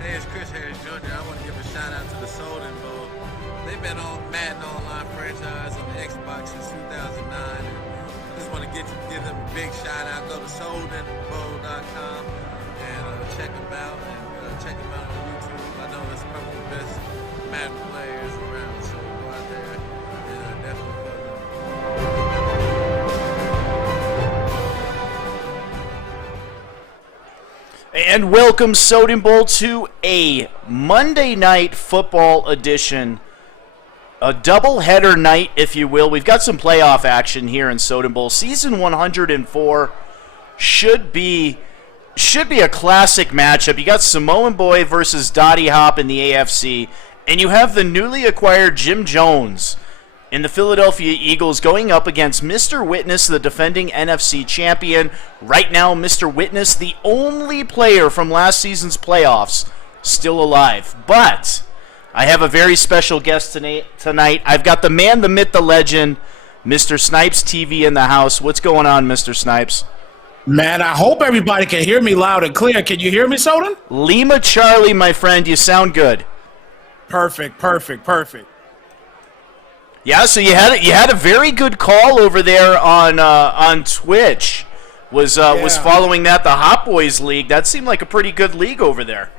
Hey, it's Chris Harris Jr. I want to give a shout out to the Soden Bowl. They've been on Madden Online franchise on Xbox since 2009. And I just want to give them a big shout out. Go to SodenBowl.com and check them out check them out on YouTube. I know that's probably the best Madden players around, so go out there and definitely follow them. And welcome, Soden Bowl, to a Monday night football edition. A doubleheader night, if you will. We've got some playoff action here in Soden Bowl. Season 104 should be a classic matchup. You got Samoan Boy versus Dottie Hop in the AFC, and you have the newly acquired Jim Jones in the Philadelphia Eagles going up against Mr. Witness, the defending NFC champion. Right now, Mr. Witness, the only player from last season's playoffs, still alive. But I have a very special guest tonight. I've got the man, the myth, the legend, Mr. Snipes TV in the house. What's going on, Mr. Snipes? Man, I hope everybody can hear me loud and clear. Can you hear me, Soden? Lima Charlie, my friend, you sound good. Perfect. Yeah, so you had a very good call over there on Twitch. Was following that the Hot Boys League. That seemed like a pretty good league over there.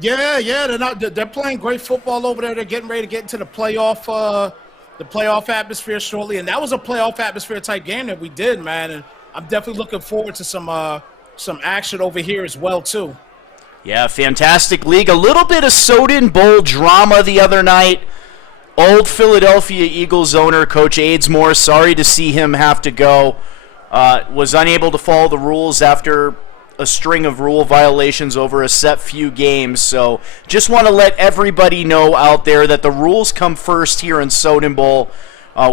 Yeah, they're playing great football over there. They're getting ready to get into the playoff atmosphere shortly, and that was a playoff atmosphere type game that we did, man. And I'm definitely looking forward to some action over here as well too. Yeah, fantastic league. A little bit of Soden Bowl drama the other night. Old Philadelphia Eagles owner, Coach Aidsmore, sorry to see him have to go. Was unable to follow the rules after a string of rule violations over a set few games. So just want to let everybody know out there that the rules come first here in Soden Bowl.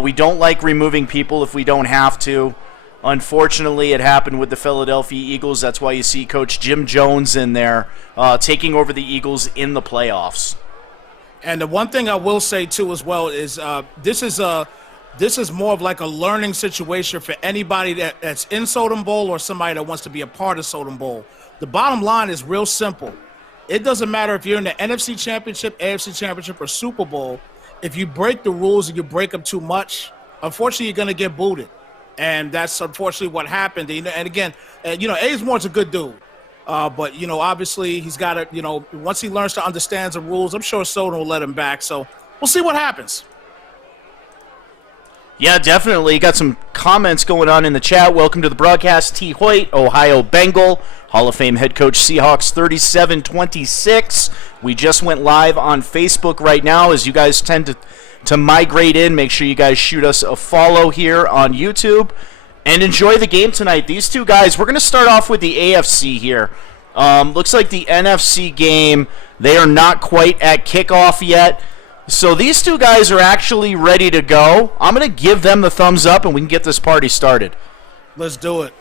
We don't like removing people if we don't have to. Unfortunately, it happened with the Philadelphia Eagles. That's why you see Coach Jim Jones in there taking over the Eagles in the playoffs. And the one thing I will say too as well is this is more of like a learning situation for anybody that's in Soden Bowl or somebody that wants to be a part of Soden Bowl. The bottom line is real simple. It doesn't matter if you're in the NFC Championship, AFC Championship, or Super Bowl. If you break the rules and you break them too much, unfortunately, you're going to get booted. And that's unfortunately what happened. And again, Aidsmore's a good dude. But, obviously he's got to, once he learns to understand the rules, I'm sure Soden will let him back. So we'll see what happens. Yeah, definitely. Got some comments going on in the chat. Welcome to the broadcast. T. Hoyt, Ohio Bengal, Hall of Fame head coach Seahawks 3726. We just went live on Facebook right now. As you guys tend to migrate in, make sure you guys shoot us a follow here on YouTube. And enjoy the game tonight. These two guys, we're going to start off with the AFC here. Looks like the NFC game, they are not quite at kickoff yet. So these two guys are actually ready to go. I'm going to give them the thumbs up, and we can get this party started. Let's do it.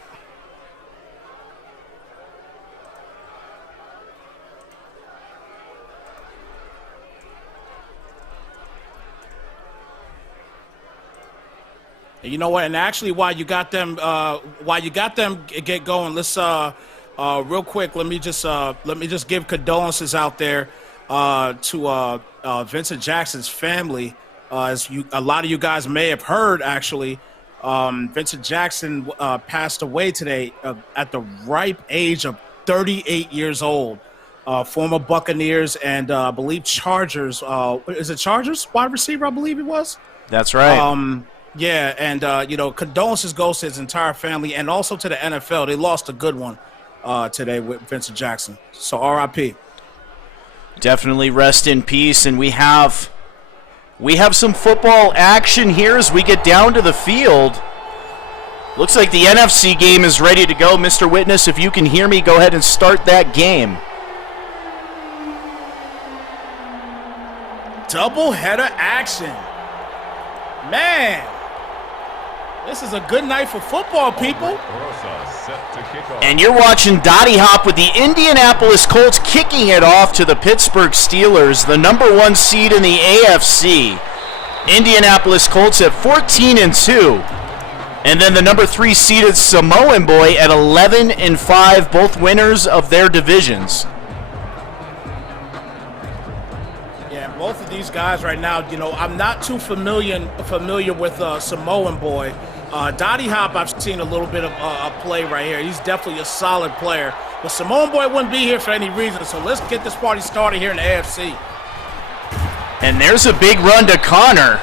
You know what? And actually, while you got them get going, let's real quick. Let me just give condolences out there to Vincent Jackson's family. As a lot of you guys may have heard, actually, Vincent Jackson passed away today at the ripe age of 38 years old. Former Buccaneers and I believe Chargers. Is it Chargers wide receiver? I believe it was. That's right. Yeah, and condolences goes to his entire family and also to the NFL. They lost a good one today with Vincent Jackson. So R.I.P. Definitely rest in peace, and we have some football action here as we get down to the field. Looks like the NFC game is ready to go. Mr. Witness, if you can hear me, go ahead and start that game. Doubleheader action. Man, this is a good night for football, people. And you're watching Dottie Hop with the Indianapolis Colts kicking it off to the Pittsburgh Steelers, the number 1 seed in the AFC. Indianapolis Colts at 14-2. And then the number 3 seeded Samoan Boy at 11-5, both winners of their divisions. And both of these guys right now, I'm not too familiar with Samoan boy. Dottie Hop, I've seen a little bit of a play right here. He's definitely a solid player. But Samoan boy wouldn't be here for any reason, so let's get this party started here in the AFC. And there's a big run to Connor.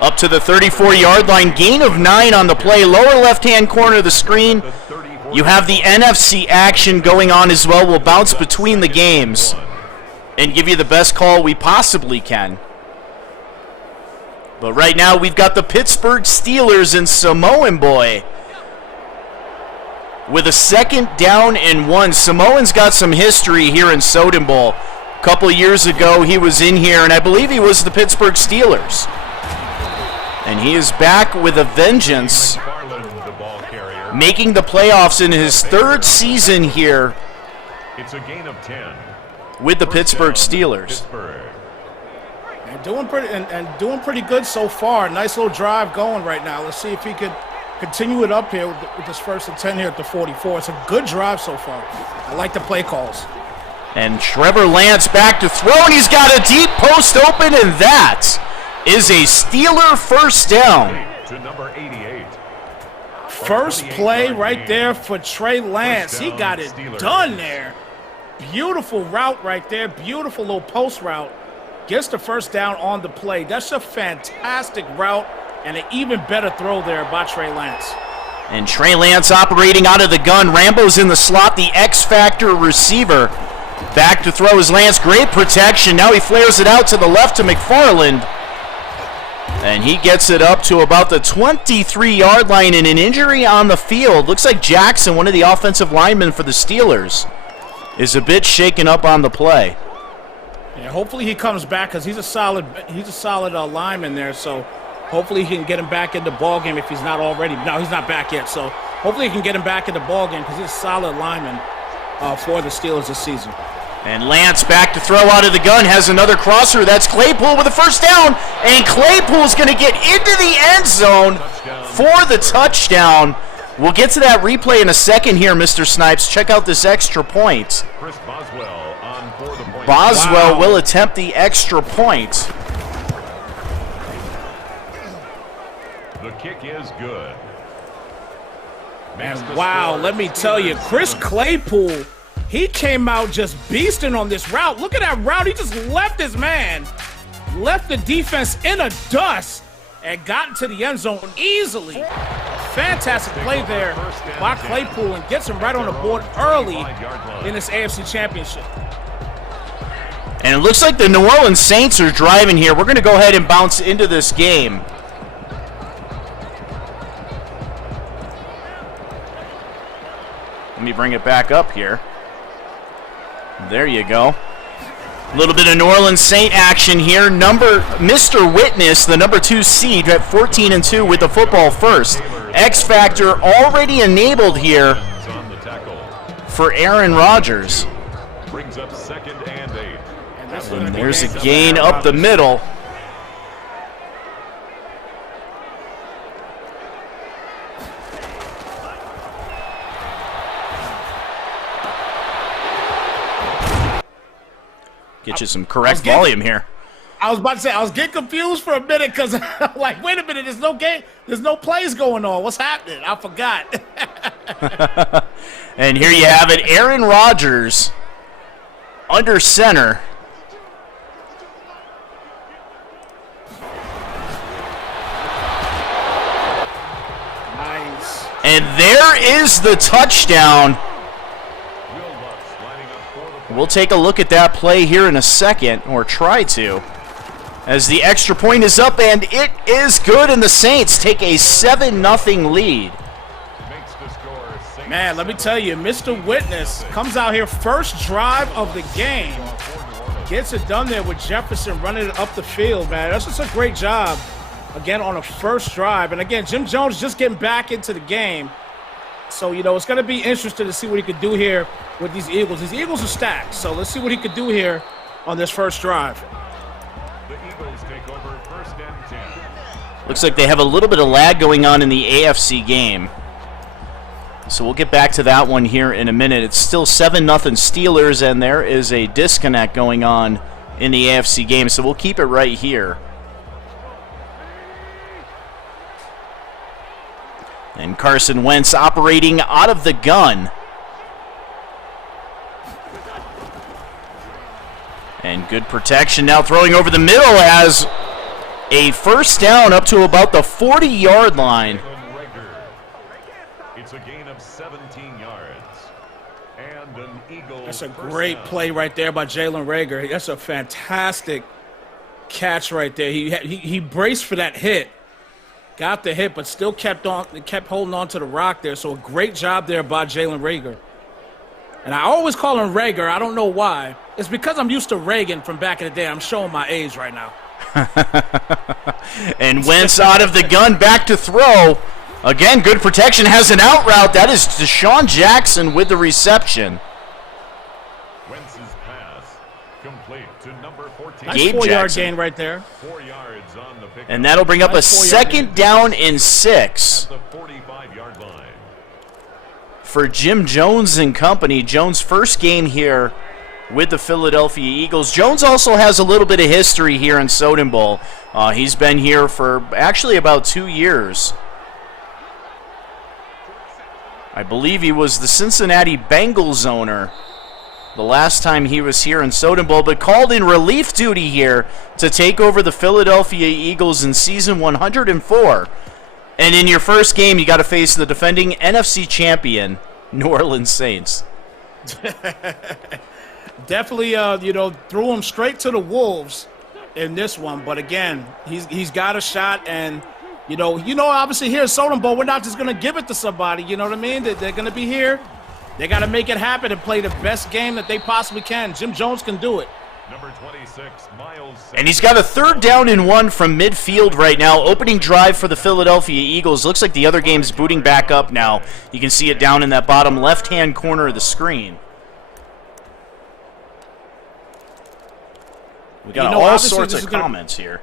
Up to the 34-yard line. Gain of 9 on the play. Lower left-hand corner of the screen. You have the NFC action going on as well. We'll bounce between the games and give you the best call we possibly can. But right now we've got the Pittsburgh Steelers and Samoan boy with a 2nd down and 1. Samoan's got some history here in Soden Bowl. A couple years ago he was in here, and I believe he was the Pittsburgh Steelers. And he is back with a vengeance, making the playoffs in his 3rd season here with the Pittsburgh Steelers. And doing pretty good so far. Nice little drive going right now. Let's see if he could continue it up here with this 1st and 10 here at the 44. It's a good drive so far. I like the play calls. And Trevor Lance back to throw, and he's got a deep post open, and that is a Steeler 1st down. To number 88. First play right there for Trey Lance. He got it done there. Beautiful route right there. Beautiful little post route. Gets the 1st down on the play. That's a fantastic route and an even better throw there by Trey Lance. And Trey Lance operating out of the gun. Rambo's in the slot, the X-Factor receiver. Back to throw is Lance. Great protection. Now he flares it out to the left to McFarland. And he gets it up to about the 23-yard line, and an injury on the field. Looks like Jackson, one of the offensive linemen for the Steelers, is a bit shaken up on the play. Yeah, hopefully he comes back because he's a solid lineman there. So hopefully he can get him back in the ball game if he's not already. No, he's not back yet. So hopefully he can get him back in the ball game because he's a solid lineman for the Steelers this season. And Lance back to throw out of the gun, has another crosser. That's Claypool with a 1st down, and Claypool's going to get into the end zone for the touchdown. We'll get to that replay in a second here, Mr. Snipes. Check out this extra point. Chris Boswell on for the point. Boswell will attempt the extra point. The kick is good. And wow, let me tell you, Chris Claypool, he came out just beasting on this route. Look at that route. He just left his man, left the defense in a dust, and got into the end zone easily. Fantastic play there by Claypool, and gets him right on the board early in this AFC Championship. And it looks like the New Orleans Saints are driving here. We're going to go ahead and bounce into this game. Let me bring it back up here. There you go. A little bit of New Orleans Saint action here. Mr. Witness, the number 2 seed at 14-2 with the football first. X Factor already enabled here for Aaron Rodgers. Brings up 2nd and 8. And there's a gain up the middle. Get you some correct volume here. I was about to say, I was getting confused for a minute because I'm like, wait a minute, there's no game, there's no plays going on. What's happening? I forgot. And here you have it, Aaron Rodgers under center. Nice. And there is the touchdown. We'll take a look at that play here in a second, or try to, as the extra point is up, and it is good, and the Saints take a 7-0 lead. Man, let me tell you, Mr. Witness comes out here first drive of the game. Gets it done there with Jefferson running it up the field, man. That's just a great job, again, on a first drive. And again, Jim Jones just getting back into the game. So, it's going to be interesting to see what he could do here with these Eagles. These Eagles are stacked, so let's see what he could do here on this first drive. The Eagles take over 1st and 10. Looks like they have a little bit of lag going on in the AFC game. So we'll get back to that one here in a minute. It's still 7-0 Steelers, and there is a disconnect going on in the AFC game, so we'll keep it right here. And Carson Wentz operating out of the gun. And good protection now, throwing over the middle as a first down up to about the 40-yard line. It's a gain of 17 yards. And an Eagle. That's a great play right there by Jalen Reagor. That's a fantastic catch right there. He braced for that hit. Got the hit, but still kept holding on to the rock there. So a great job there by Jalen Reagor. And I always call him Reagor. I don't know why. It's because I'm used to Reagan from back in the day. I'm showing my age right now. And Wentz out of the gun, back to throw. Again, good protection, has an out route. That is Deshaun Jackson with the reception. Wentz's pass complete to number 14. Nice Gabe 4-yard Jackson. gain right there. 4 yards on the pick. And that'll bring up a Nice 4-yard second gain. down and 6 The 45-yard line. for Jim Jones and company. Jones' first game here with the Philadelphia Eagles. Jones also has a little bit of history here in Soden Bowl. He's been here for actually about 2 years. I believe he was the Cincinnati Bengals owner the last time he was here in Soden Bowl, but called in relief duty here to take over the Philadelphia Eagles in season 104. And in your first game, you got to face the defending NFC champion, New Orleans Saints. Definitely, threw him straight to the wolves in this one. But again, he's got a shot, and obviously here at Soden Bowl, we're not just going to give it to somebody. You know what I mean? They're going to be here. They got to make it happen and play the best game that they possibly can. Jim Jones can do it. Number 26, Miles. And he's got a 3rd down and 1 from midfield right now. Opening drive for the Philadelphia Eagles. Looks like the other game's booting back up now. You can see it down in that bottom left-hand corner of the screen. We got all sorts of comments here.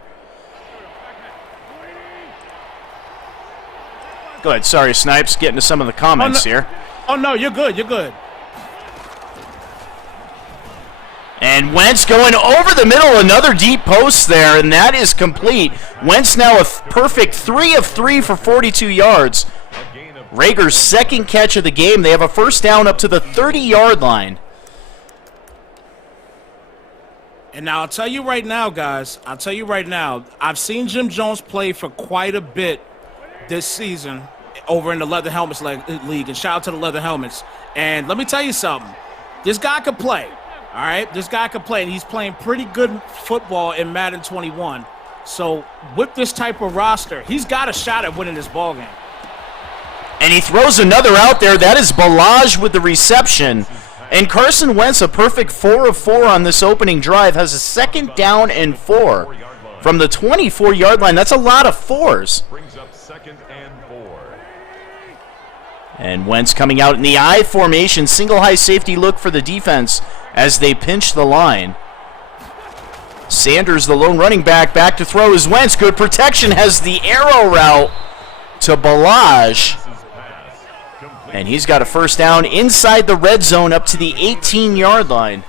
Go ahead. Sorry, Snipes. Getting to some of the comments here. Oh, no, you're good. You're good. And Wentz going over the middle, another deep post there, and that is complete. Wentz now a perfect 3 of 3 for 42 yards. Reagor's second catch of the game. They have a first down up to the 30-yard line. And now I'll tell you right now, guys, I've seen Jim Jones play for quite a bit this season over in the Leather Helmets League, and shout out to the Leather Helmets. And let me tell you something. This guy could play, all right? This guy could play, and he's playing pretty good football in Madden 21. So with this type of roster, he's got a shot at winning this ball game. And he throws another out there. That is Balaj with the reception. And Carson Wentz, a perfect 4 of 4 on this opening drive, has a 2nd down and 4 from the 24-yard line. That's a lot of 4s. Brings up 2nd and 4. And Wentz coming out in the I formation. Single high safety look for the defense as they pinch the line. Sanders, the lone running back to throw is Wentz. Good protection, has the arrow route to Balaj. And he's got a first down inside the red zone up to the 18-yard line.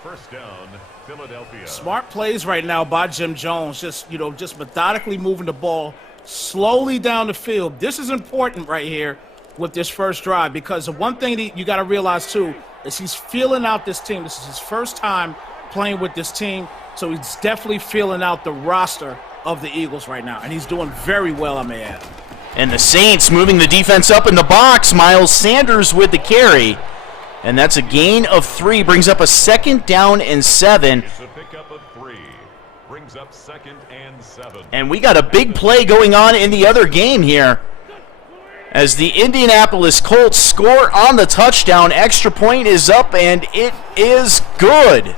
First down, Philadelphia. Smart plays right now by Jim Jones, just methodically moving the ball slowly down the field. This is important right here with this first drive, because the one thing that you got to realize too is he's feeling out this team. This is his first time playing with this team, so he's definitely feeling out the roster of the Eagles right now, and he's doing very well, I may add. And the Saints moving the defense up in the box. Miles Sanders with the carry. And that's a gain of 3. Brings up a 2nd down and 7. It's a pickup of 3. Brings up 2nd and 7. And we got a big play going on in the other game here, as the Indianapolis Colts score on the touchdown. Extra point is up, and it is good.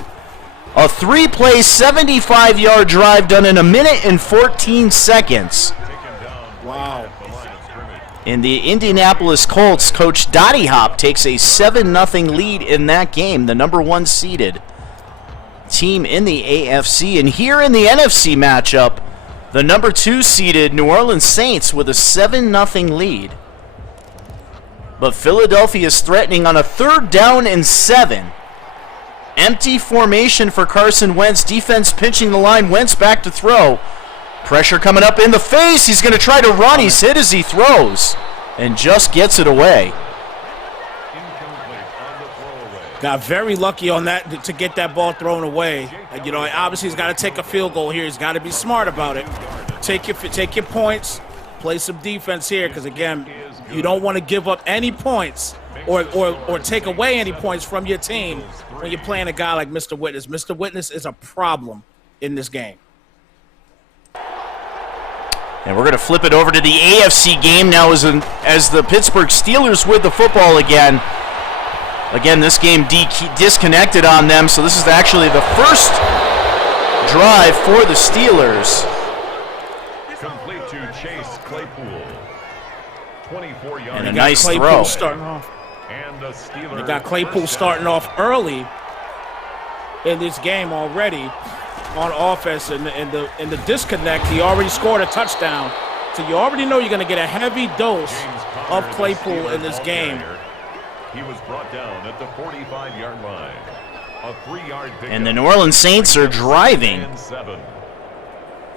A 3-play, 75-yard drive done in 1 minute and 14 seconds. Wow. In the Indianapolis Colts, Coach Dottie Hop takes a 7-0 lead in that game, the number 1 seeded team in the AFC. And here in the NFC matchup, the number 2 seeded New Orleans Saints with a 7-0 lead. But Philadelphia is threatening on a 3rd down and 7. Empty formation for Carson Wentz. Defense pinching the line. Wentz back to throw. Pressure coming up in the face. He's going to try to run. He's hit as he throws and just gets it away. Got very lucky on that to get that ball thrown away. You know, obviously he's got to take a field goal here. He's got to be smart about it. Take your points. Play some defense here because, again, you don't want to give up any points or take away any points from your team when you're playing a guy like Mr. Witness. Mr. Witness is a problem in this game. And we're going to flip it over to the AFC game now as the Pittsburgh Steelers with the football again. Again, this game disconnected on them, so this is actually the first drive for the Steelers. Complete to Chase Claypool. 24 yards. And a nice throw. Starting off. And the Steelers. They got Claypool starting off early in this game already on offense, and in the disconnect, he already scored a touchdown. So you already know you're going to get a heavy dose of Claypool in this game. He was brought down at the 45-yard line. A 3-yard pickup. And the New Orleans Saints are driving.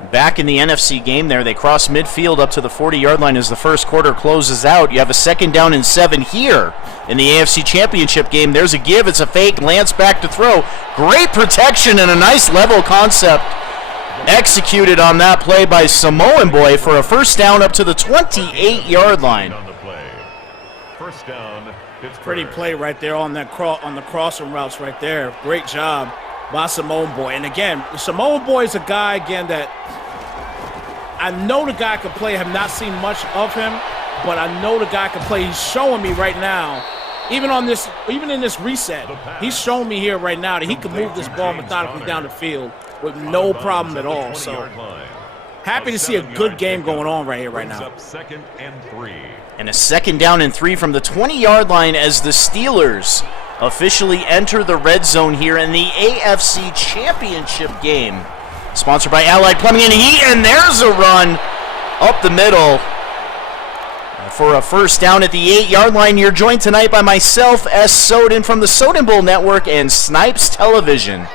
Back in the NFC game there, they cross midfield up to the 40-yard line as the first quarter closes out. You have a 2nd down and 7 here in the AFC Championship game. There's a give. It's a fake. Lance back to throw. Great protection and a nice level concept executed on that play by Samoan Boy for a first down up to the 28-yard line. First down. Pretty play right there on the crossing routes right there. Great job by Samoan Boy. And again, Samoan Boy is a guy, again, that I know the guy can play. I have not seen much of him, but I know the guy can play. He's showing me right now, even in this reset, he's showing me here right now that he can move this ball methodically down the field with no problem at all. So happy to see a good game going on right here right now. Second and 3. And a 2nd down and 3 from the 20-yard line as the Steelers officially enter the red zone here in the AFC Championship game. Sponsored by Allied Plumbing and Heat, and there's a run up the middle for a first down at the 8-yard line. You're joined tonight by myself, S. Soden, from the Soden Bowl Network and Snipes Television.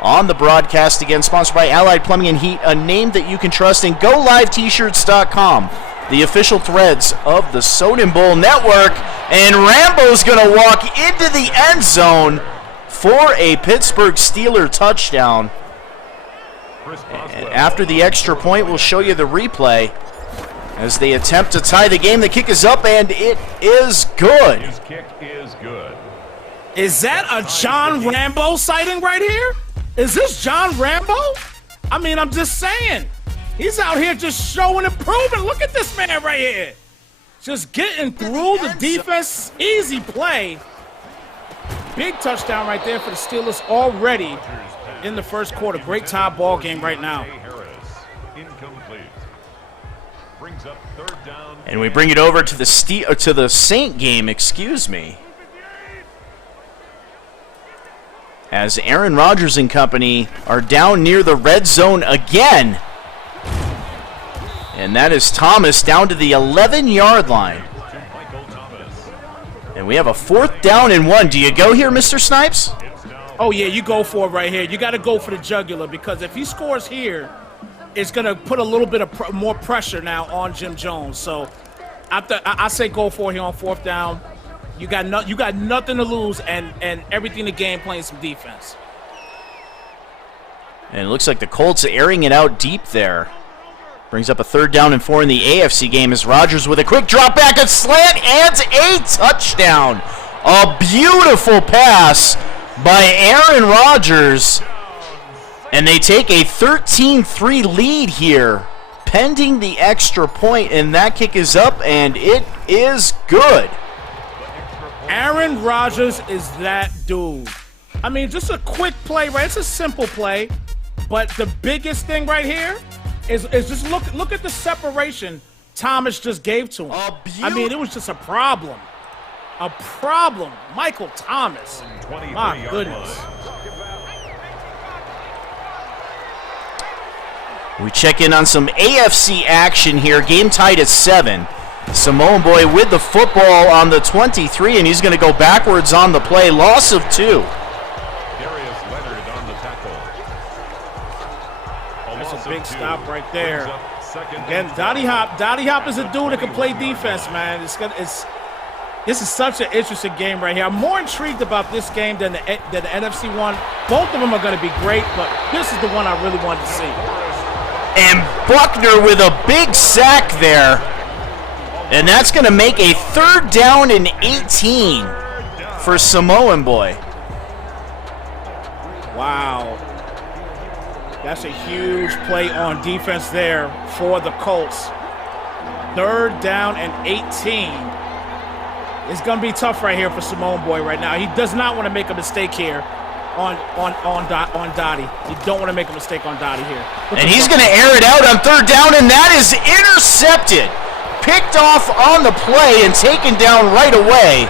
On the broadcast, again, sponsored by Allied Plumbing and Heat, a name that you can trust, and GoLiveT-shirts.com, the official threads of the Soden Bowl Network. And Rambo's going to walk into the end zone for a Pittsburgh Steeler touchdown. And after the extra point, we'll show you the replay as they attempt to tie the game. The kick is up, and it is good. His kick is good. Is that a John Rambo sighting right here? Is this John Rambo? I mean, I'm just saying. He's out here just showing improvement. Look at this man right here. Just getting through the defense. Easy play. Big touchdown right there for the Steelers already in the first quarter. Great tie ball game right now. And we bring it over to the Saint game, excuse me. As Aaron Rodgers and company are down near the red zone again. And that is Thomas down to the 11-yard line. And we have a 4th down and 1. Do you go here, Mr. Snipes? Oh, yeah, you go for it right here. You got to go for the jugular because if he scores here, it's going to put a little bit of more pressure now on Jim Jones. So I say go for it here on 4th down. You got nothing to lose and everything to gain playing some defense. And it looks like the Colts are airing it out deep there. Brings up a 3rd down and 4 in the AFC game as Rodgers with a quick drop back, a slant, and a touchdown. A beautiful pass by Aaron Rodgers. And they take a 13-3 lead here, pending the extra point, and that kick is up, and it is good. Aaron Rodgers is that dude. I mean, just a quick play, right? It's a simple play, but the biggest thing right here is just look at the separation Thomas just gave to him. I mean, it was just a problem. A problem. Michael Thomas. My goodness. We check in on some AFC action here. Game tied at 7. Samoan Boy with the football on the 23, and he's going to go backwards on the play. Loss of 2. That's a big stop right there. Again, Dottie Hop is a dude that can play defense, man. This is such an interesting game right here. I'm more intrigued about this game than the NFC one. Both of them are going to be great, but this is the one I really wanted to see. And Buckner with a big sack there. And that's going to make a 3rd down and 18 for Samoan boy. Wow. That's a huge play on defense there for the Colts. 3rd down and 18. It's going to be tough right here for Samoan boy right now. He does not want to make a mistake here on Dottie. You don't want to make a mistake on Dottie here. And he's going to air it out on 3rd down, and that is intercepted. Picked off on the play and taken down right away.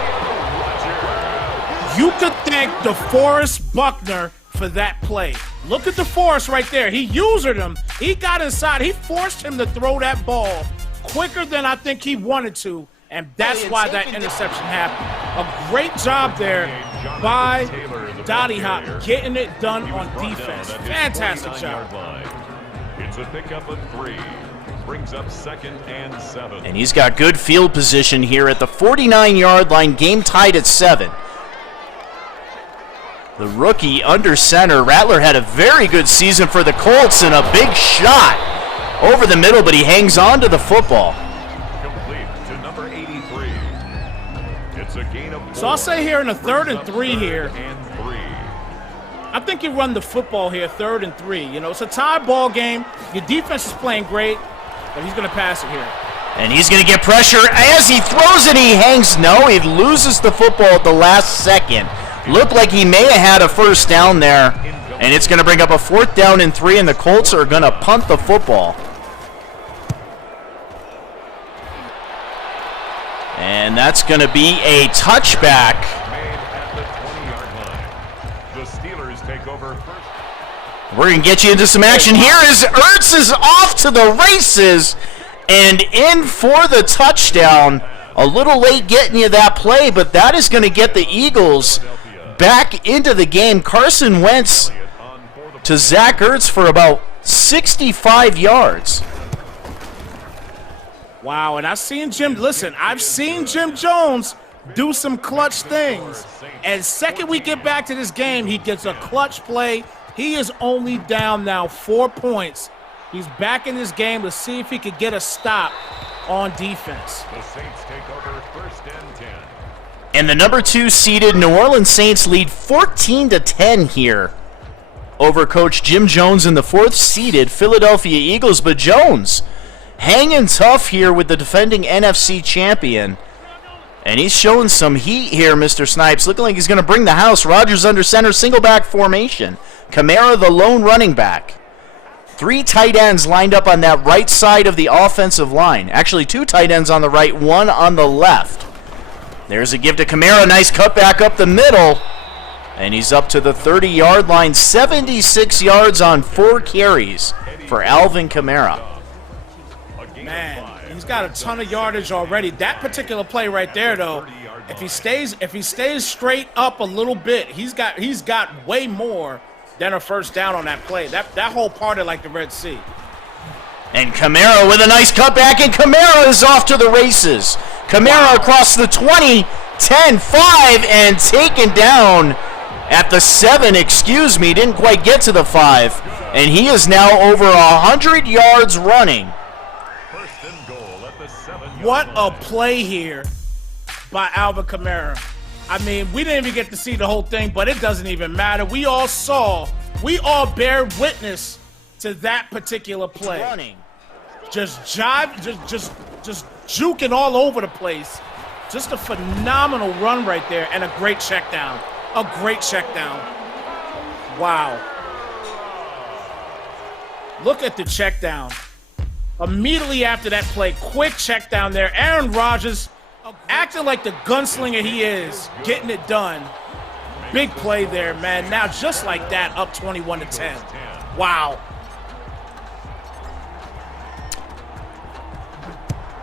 You could thank DeForest Buckner for that play. Look at DeForest right there. He used him. He got inside. He forced him to throw that ball quicker than I think he wanted to, and that's why that interception happened. A great job there by Dottie Hop getting it done on defense. Fantastic job. It's a pickup of 3. Brings up 2nd and 7. And he's got good field position here at the 49-yard line, game tied at 7. The rookie under center, Rattler, had a very good season for the Colts and a big shot over the middle, but he hangs on to the football. Complete to number 83. It's a gain of 4. So I'll say here in a 3rd and 3 here, I think you run the football here, 3rd and 3. You know, it's a tie ball game. Your defense is playing great, but he's going to pass it here. And he's going to get pressure as he throws it. He hangs. No, he loses the football at the last second. Looked like he may have had a 1st down there, and it's going to bring up a 4th down and 3, and the Colts are going to punt the football. And that's going to be a touchback. We're going to get you into some action here as Ertz is off to the races and in for the touchdown. A little late getting you that play, but that is going to get the Eagles back into the game. Carson Wentz to Zach Ertz for about 65 yards. Wow, and I've seen Jim Jones do some clutch things. And second we get back to this game, he gets a clutch play. He is only down now 4 points. He's back in this game to see if he could get a stop on defense. The Saints take over 1st and 10. And the number 2 seeded New Orleans Saints lead 14-10 here over Coach Jim Jones and the 4th seeded Philadelphia Eagles. But Jones hanging tough here with the defending NFC champion. And he's showing some heat here, Mr. Snipes. Looking like he's going to bring the house. Rodgers under center, single back formation. Kamara the lone running back. 3 tight ends lined up on that right side of the offensive line. Actually, 2 tight ends on the right, 1 on the left. There's a give to Kamara. Nice cut back up the middle. And he's up to the 30-yard line. 76 yards on 4 carries for Alvin Kamara. Man, he's got a ton of yardage already. That particular play right there, though, if he stays straight up a little bit, he's got way more than a 1st down on that play. That whole parted like the Red Sea. And Kamara with a nice cutback, and Kamara is off to the races. Kamara across the 20, 10, 5, and taken down at the 7, didn't quite get to the 5. And he is now over 100 yards running. What a play here by Alvin Kamara. I mean, we didn't even get to see the whole thing, but it doesn't even matter. We all bear witness to that particular play. Running. Just juking all over the place. Just a phenomenal run right there, and a great check down. Wow. Look at the check down. Immediately after that play, quick check down there. Aaron Rodgers acting like the gunslinger he is, getting it done. Big play there, man. Now just like that, up 21-10. Wow.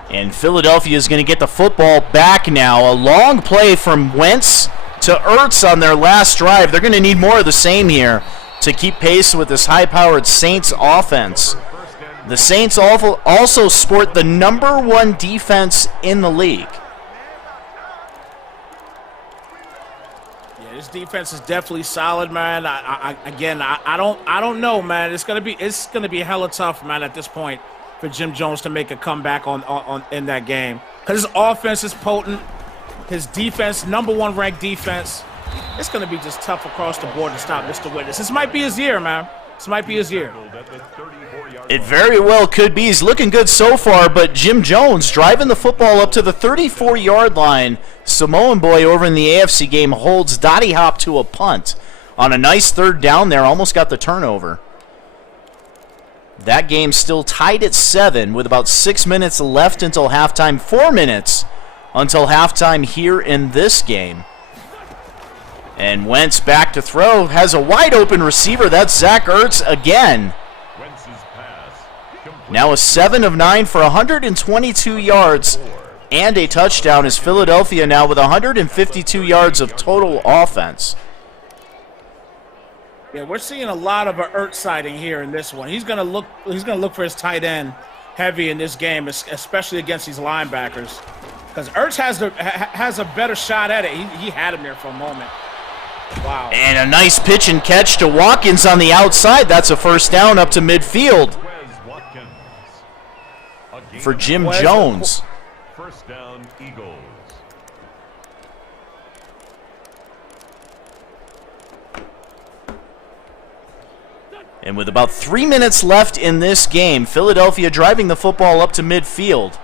And Philadelphia is going to get the football back now. A long play from Wentz to Ertz on their last drive. They're going to need more of the same here. to keep pace with this high-powered Saints offense. The Saints also sport the #1 defense in the league. Yeah, this defense is definitely solid, man. I don't know, man. It's gonna be hella tough, man, at this point for Jim Jones to make a comeback on in that game, because his offense is potent. His defense, #1 ranked defense. It's going to be just tough across the board to stop Mr. Witness. This might be his year, man. This might be his year. It very well could be. He's looking good so far, but Jim Jones driving the football up to the 34-yard line. Samoan boy over in the AFC game holds Dottie Hop to a punt on a nice 3rd down there. Almost got the turnover. That game still tied at 7 with about 6 minutes left until halftime. 4 minutes until halftime here in this game. And Wentz back to throw, has a wide open receiver. That's Zach Ertz again. Now a 7 of 9 for 122 yards and a touchdown, as Philadelphia now with 152 yards of total offense. Yeah, we're seeing a lot of an Ertz sighting here in this one. He's gonna look for his tight end heavy in this game, especially against these linebackers, because Ertz has a better shot at it. He had him there for a moment. Wow. And a nice pitch and catch to Watkins on the outside. That's a 1st down up to midfield for Jim Jones. 1st down, Eagles. And with about 3 minutes left in this game, Philadelphia driving the football up to midfield.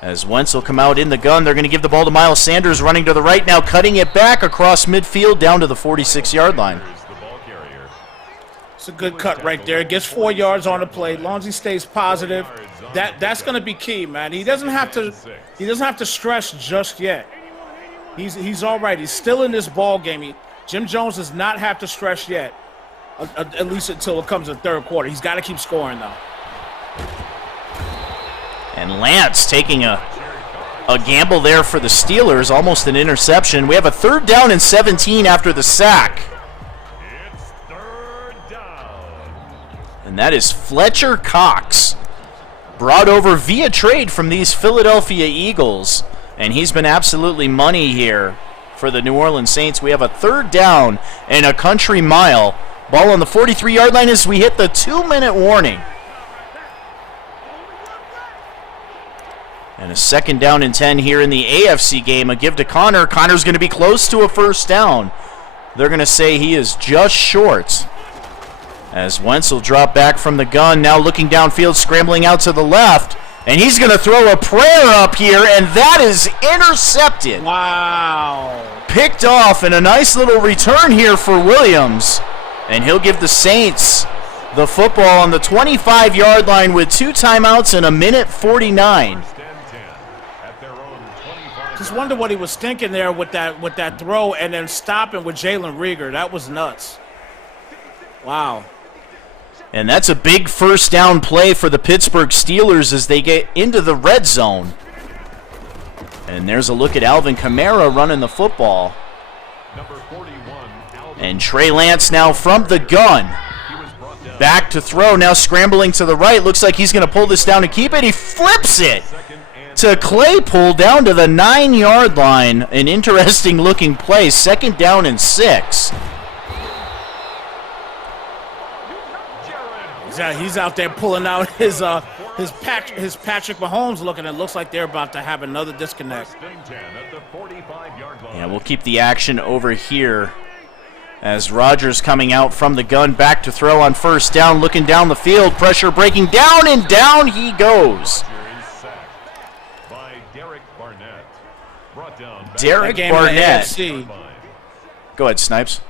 As Wentz will come out in the gun, they're going to give the ball to Miles Sanders, running to the right now, cutting it back across midfield down to the 46-yard line. It's a good cut right there. Gets 4 yards on the play. As long as he stays positive, that's going to be key, man. He doesn't have to stress just yet. He's all right. He's still in this ball game. Jim Jones does not have to stress yet, at least until it comes to the 3rd quarter. He's got to keep scoring though. And Lance taking a gamble there for the Steelers, almost an interception. We have a 3rd down and 17 after the sack. It's 3rd down. And that is Fletcher Cox, brought over via trade from these Philadelphia Eagles. And he's been absolutely money here for the New Orleans Saints. We have a 3rd down and a country mile. Ball on the 43-yard line as we hit the 2-minute warning. And a 2nd down and 10 here in the AFC game. A give to Connor. Connor's going to be close to a 1st down. They're going to say he is just short. As Wentz will drop back from the gun, now looking downfield, scrambling out to the left. And he's going to throw a prayer up here, and that is intercepted. Wow. Picked off, and a nice little return here for Williams. And he'll give the Saints the football on the 25-yard line with 2 timeouts and a 1:49. Just wonder what he was thinking there with that throw and then stopping with Jalen Reagor. That was nuts. Wow. And that's a big 1st down play for the Pittsburgh Steelers as they get into the red zone. And there's a look at Alvin Kamara running the football. Number 41, and Trey Lance now from the gun. Back to throw, now scrambling to the right. Looks like he's going to pull this down and keep it. He flips it to Claypool down to the 9-yard line. An interesting looking play. 2nd down and 6. He's out there pulling out his Patrick Mahomes looking. It looks like they're about to have another disconnect. Yeah, we'll keep the action over here as Rodgers coming out from the gun, back to throw on 1st down, looking down the field, pressure breaking down, and down he goes. Derek Barnett. Go ahead, Snipes.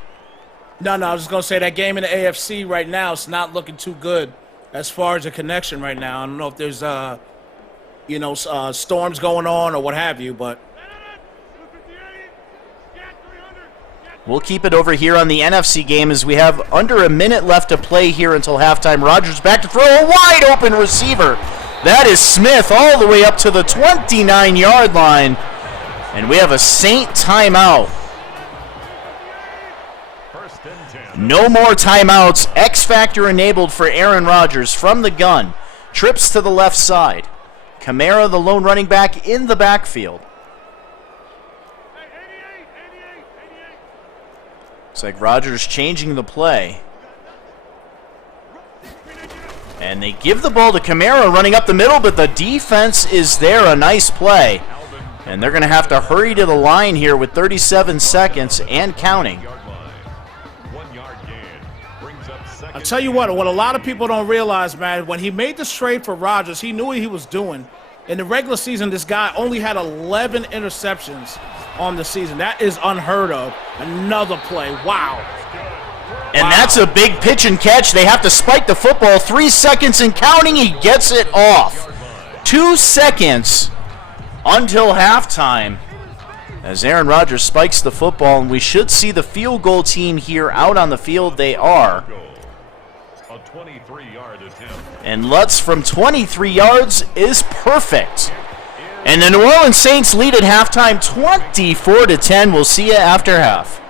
No, I was just going to say that game in the AFC right now is not looking too good as far as a connection right now. I don't know if there's, storms going on or what have you, but. We'll keep it over here on the NFC game as we have under a minute left to play here until halftime. Rodgers back to throw, a wide open receiver. That is Smith all the way up to the 29-yard line. And we have a Saint timeout. No more timeouts. X Factor enabled for Aaron Rodgers from the gun. Trips to the left side. Kamara, the lone running back, in the backfield. Looks like Rodgers changing the play. And they give the ball to Kamara running up the middle, but the defense is there. A nice play. And they're going to have to hurry to the line here with 37 seconds and counting. I'll tell you what a lot of people don't realize, man, when he made this trade for Rodgers, he knew what he was doing. In the regular season, this guy only had 11 interceptions on the season. That is unheard of. Another play. Wow. And that's a big pitch and catch. They have to spike the football. 3 seconds and counting. He gets it off. 2 seconds until halftime as Aaron Rodgers spikes the football. And we should see the field goal team here out on the field. They are. A 23-yard attempt. And Lutz from 23 yards is perfect. And the New Orleans Saints lead at halftime 24-10. We'll see you after half.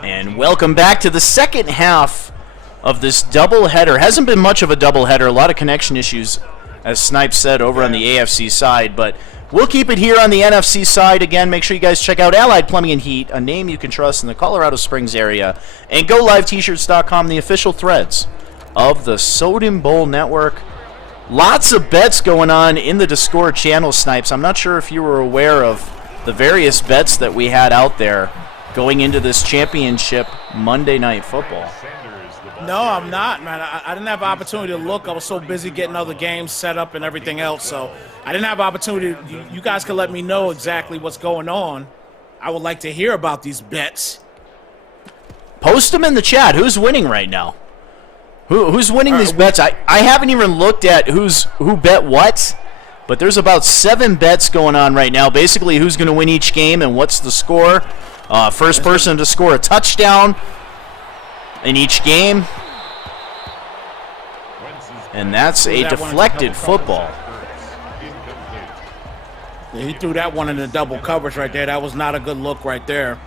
And welcome back to the second half of this doubleheader. Hasn't been much of a doubleheader. A lot of connection issues, as Snipes said, over on the AFC side. But we'll keep it here on the NFC side. Again, make sure you guys check out Allied Plumbing and Heat, a name you can trust in the Colorado Springs area. And GoLiveT-shirts.com, the official threads of the Soden Bowl Network. Lots of bets going on in the Discord channel, Snipes. I'm not sure if you were aware of the various bets that we had out there going into this championship Monday Night Football. No, I'm not, man. I didn't have an opportunity to look. I was so busy getting other games set up and everything else, so I didn't have an opportunity. You guys can let me know exactly what's going on. I would like to hear about these bets. Post them in the chat. Who's winning right now? Who's winning these bets? I haven't even looked at who bet what, but there's about 7 bets going on right now. Basically, who's going to win each game and what's the score. First person to score a touchdown in each game. And that's a deflected football. Yeah, he threw that one in the double coverage right there. That was not a good look right there.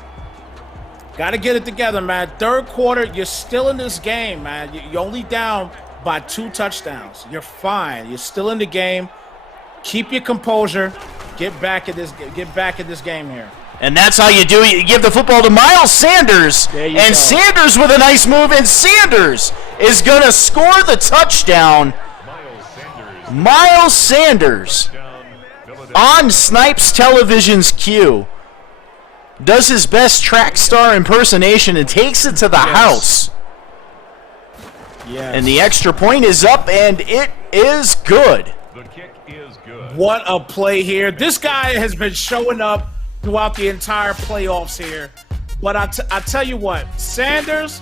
Got to get it together, man. Third quarter, you're still in this game, man. You're only down by 2 touchdowns. You're fine. You're still in the game. Keep your composure. Get back in this game here. And that's how you do it. You give the football to Miles Sanders. And go. Sanders with a nice move. And Sanders is going to score the touchdown. Miles Sanders on Snipes Television's cue does his best track star impersonation and takes it to the house. Yes. And the extra point is up, and it is good. The kick is good. What a play here. This guy has been showing up throughout the entire playoffs here. But I tell you what, Sanders,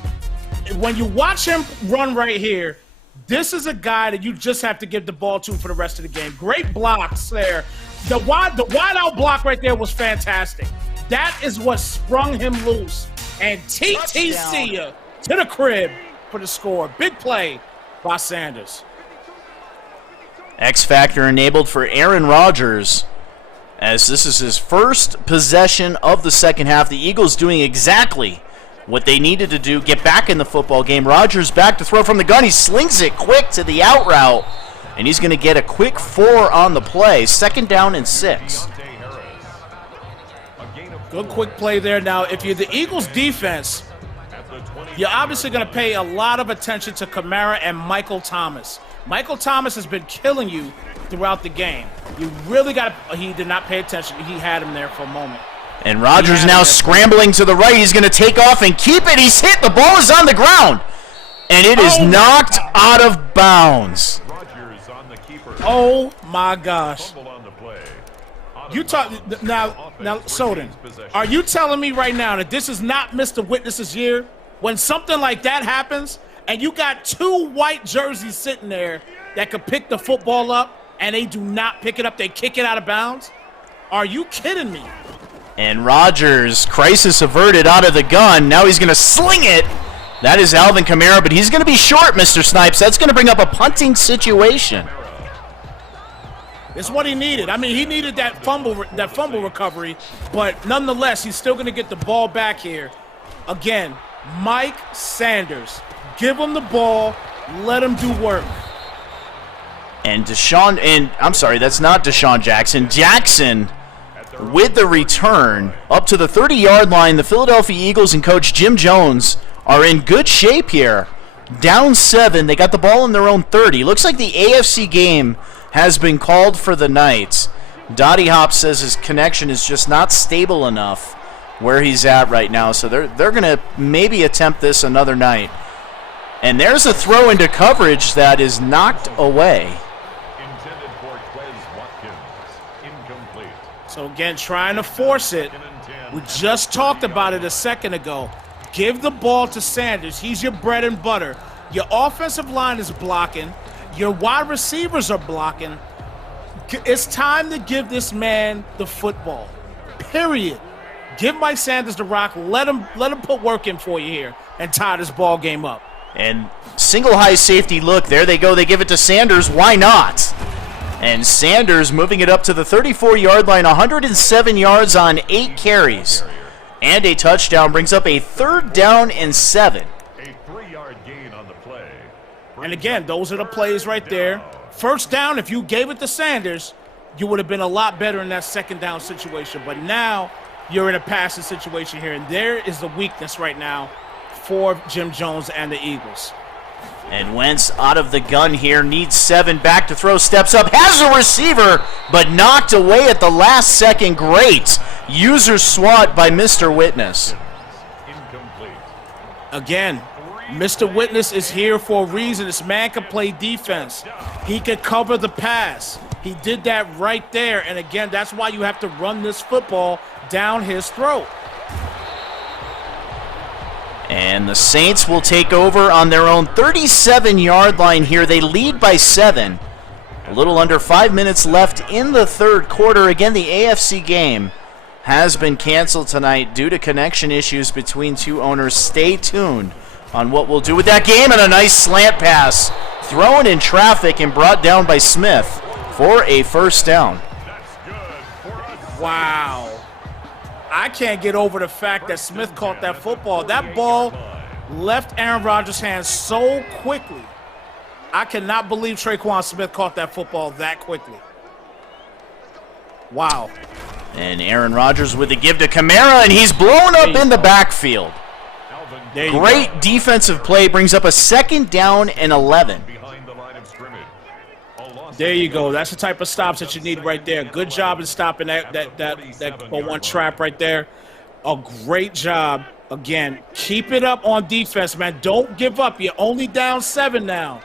when you watch him run right here, this is a guy that you just have to give the ball to for the rest of the game. Great blocks there. The wide out block right there was fantastic. That is what sprung him loose. And TTC to the crib for the score. Big play by Sanders. X Factor enabled for Aaron Rodgers, as this is his first possession of the second half. The Eagles doing exactly what they needed to do, get back in the football game. Rodgers back to throw from the gun. He slings it quick to the out route, and he's going to get a quick 4 on the play. 2nd down and 6. Good quick play there. Now, if you're the Eagles defense, you're obviously going to pay a lot of attention to Kamara and Michael Thomas. Michael Thomas has been killing you throughout the game. You really got to – he did not pay attention. He had him there for a moment. And Rodgers now scrambling to the right. He's going to take off and keep it. He's hit. The ball is on the ground. And it is knocked out of bounds. Oh, my gosh. You talk now, Soden, are you telling me right now that this is not Mr. Witness's year? When something like that happens and you got 2 white jerseys sitting there that could pick the football up, and they do not pick it up. They kick it out of bounds. Are you kidding me? And Rodgers, crisis averted out of the gun. Now he's going to sling it. That is Alvin Kamara, but he's going to be short, Mr. Snipes. That's going to bring up a punting situation. It's what he needed. I mean, he needed that fumble recovery, but nonetheless, he's still going to get the ball back here. Again, Mike Sanders. Give him the ball. Let him do work. And I'm sorry, that's not Deshaun Jackson. Jackson with the return up to the 30-yard line. The Philadelphia Eagles and coach Jim Jones are in good shape here. Down 7. They got the ball in their own 30. Looks like the AFC game has been called for the night. Dottie Hop says his connection is just not stable enough where he's at right now, so they're going to maybe attempt this another night. And there's a throw into coverage that is knocked away. Intended for Quez Watkins. Incomplete. So again, trying to force it. We just talked about it a second ago. Give the ball to Sanders. He's your bread and butter. Your offensive line is blocking. Your wide receivers are blocking. It's time to give this man the football. Period. Give Mike Sanders the rock. Let him put work in for you here and tie this ball game up. And single high safety look. There they go. They give it to Sanders. Why not? And Sanders moving it up to the 34-yard line. 107 yards on 8 carries. And a touchdown brings up a 3rd down and 7. A 3-yard gain on the play. And again, those are the plays right there. First down, if you gave it to Sanders, you would have been a lot better in that 2nd down situation. But now you're in a passing situation here, and there is the weakness right now for Jim Jones and the Eagles. And Wentz out of the gun here, needs 7, back to throw, steps up, has a receiver, but knocked away at the last second. Great user swat by Mr. Witness. Incomplete. Again, Mr. Witness is here for a reason. This man can play defense. He can cover the pass. He did that right there. And again, that's why you have to run this football down his throat. And the Saints will take over on their own 37-yard line here. They lead by 7. A little under 5 minutes left in the 3rd quarter. Again, the AFC game has been canceled tonight due to connection issues between 2 owners. Stay tuned on what we'll do with that game. And a nice slant pass thrown in traffic and brought down by Smith for a 1st down. Wow. I can't get over the fact that Smith caught that football. That ball left Aaron Rodgers' hands so quickly. I cannot believe Traquan Smith caught that football that quickly. Wow. And Aaron Rodgers with the give to Kamara, and he's blown up in the backfield. Great defensive play, brings up a 2nd down and 11. There you go. That's the type of stops that you need right there. Good job in stopping that one trap right there. A great job. Again, keep it up on defense, man. Don't give up. You're only down 7 now.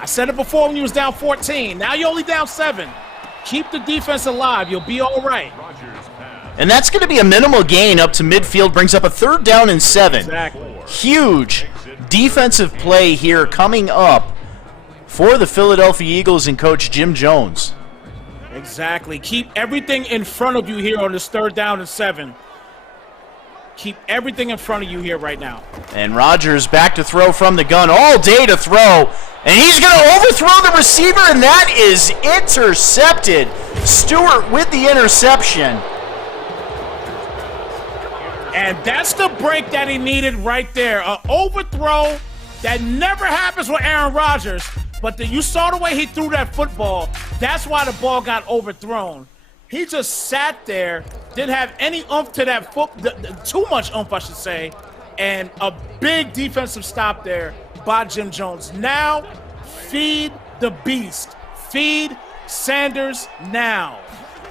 I said it before when you was down 14. Now you're only down 7. Keep the defense alive. You'll be all right. And that's going to be a minimal gain up to midfield. Brings up a 3rd down and 7. Exactly. Huge defensive play here coming up for the Philadelphia Eagles and coach Jim Jones. Exactly. Keep everything in front of you here on this 3rd down and 7. Keep everything in front of you here right now. And Rodgers back to throw from the gun, all day to throw. And he's going to overthrow the receiver, and that is intercepted. Stewart with the interception. And that's the break that he needed right there. An overthrow that never happens with Aaron Rodgers. But you saw the way he threw that football. That's why the ball got overthrown. He just sat there, didn't have any oomph to that too much oomph, I should say, and a big defensive stop there by Jim Jones. Now, feed the beast. Feed Sanders now.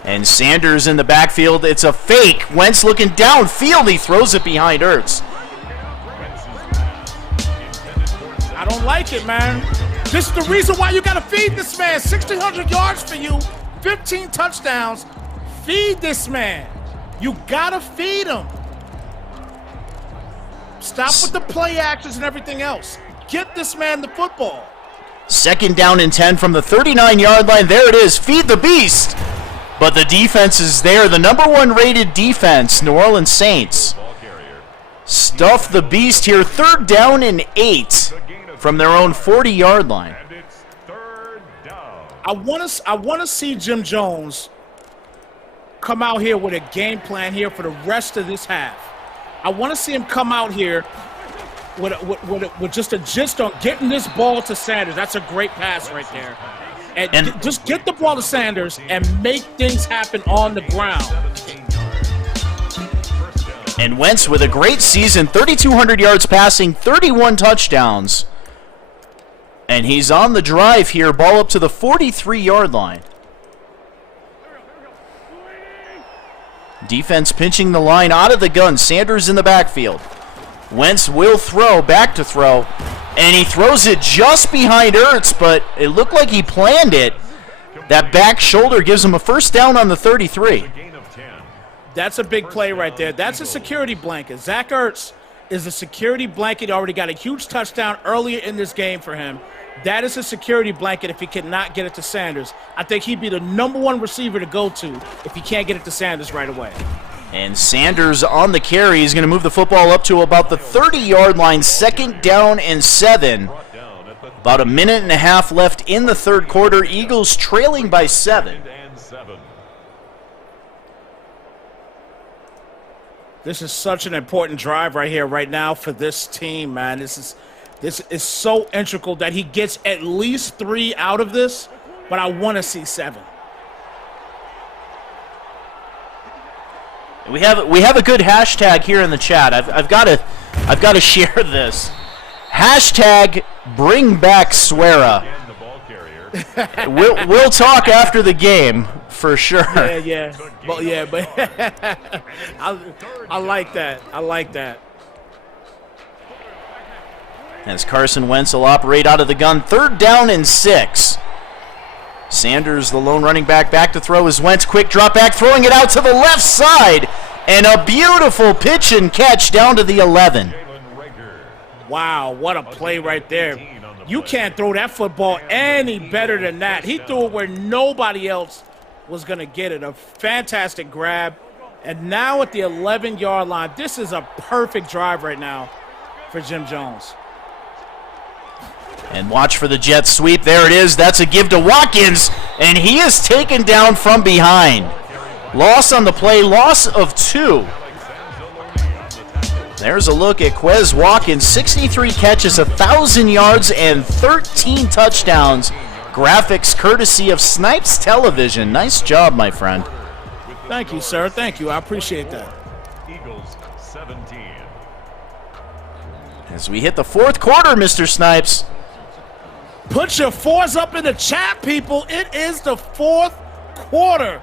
And Sanders in the backfield. It's a fake. Wentz looking downfield. He throws it behind Ertz. I don't like it, man. This is the reason why you got to feed this man. 1,600 yards for you, 15 touchdowns. Feed this man. You got to feed him. Stop with the play actions and everything else. Get this man the football. 2nd down and 10 from the 39-yard line. There it is. Feed the beast. But the defense is there. The number 1 rated defense, New Orleans Saints. Stuff the beast here. 3rd down and 8 from their own 40-yard line. I want to see Jim Jones come out here with a game plan here for the rest of this half. I want to see him come out here with just a gist on getting this ball to Sanders. That's a great pass right there. And just get the ball to Sanders and make things happen on the ground. And Wentz with a great season, 3,200 yards passing, 31 touchdowns. And he's on the drive here, ball up to the 43-yard line. Defense pinching the line out of the gun. Sanders in the backfield. Wentz will throw, back to throw. And he throws it just behind Ertz, but it looked like he planned it. That back shoulder gives him a 1st down on the 33. That's a big play right there. That's a security blanket. Zach Ertz is a security blanket. Already got a huge touchdown earlier in this game for him. That is a security blanket if he cannot get it to Sanders. I think he'd be the number 1 receiver to go to if he can't get it to Sanders right away. And Sanders on the carry. He's going to move the football up to about the 30-yard line. 2nd down and 7. About a minute and a half left in the 3rd quarter. Eagles trailing by 7. This is such an important drive right here, right now for this team, man. This is so integral that he gets at least 3 out of this, but I want to see 7. We have a good hashtag here in the chat. I've got to share this. Hashtag bring back Suera. We'll talk after the game for sure. Yeah. Well, yeah, but I like that. I like that. As Carson Wentz will operate out of the gun. 3rd down and 6. Sanders, the lone running back to throw as Wentz. Quick drop back, throwing it out to the left side. And a beautiful pitch and catch down to the 11. Wow, what a play right there. You can't throw that football any better than that. He threw it where nobody else was going to get it. A fantastic grab. And now at the 11-yard line, this is a perfect drive right now for Jim Jones. And watch for the jet sweep. There it is. That's a give to Watkins. And he is taken down from behind. Loss on the play, loss of 2. There's a look at Quez Watkins. 63 catches, 1,000 yards, and 13 touchdowns. Graphics courtesy of Snipes Television. Nice job, my friend. Thank you, sir. Thank you. I appreciate that. Eagles 17. As we hit the 4th quarter, Mr. Snipes. Put your 4s up in the chat, people. It is the 4th quarter.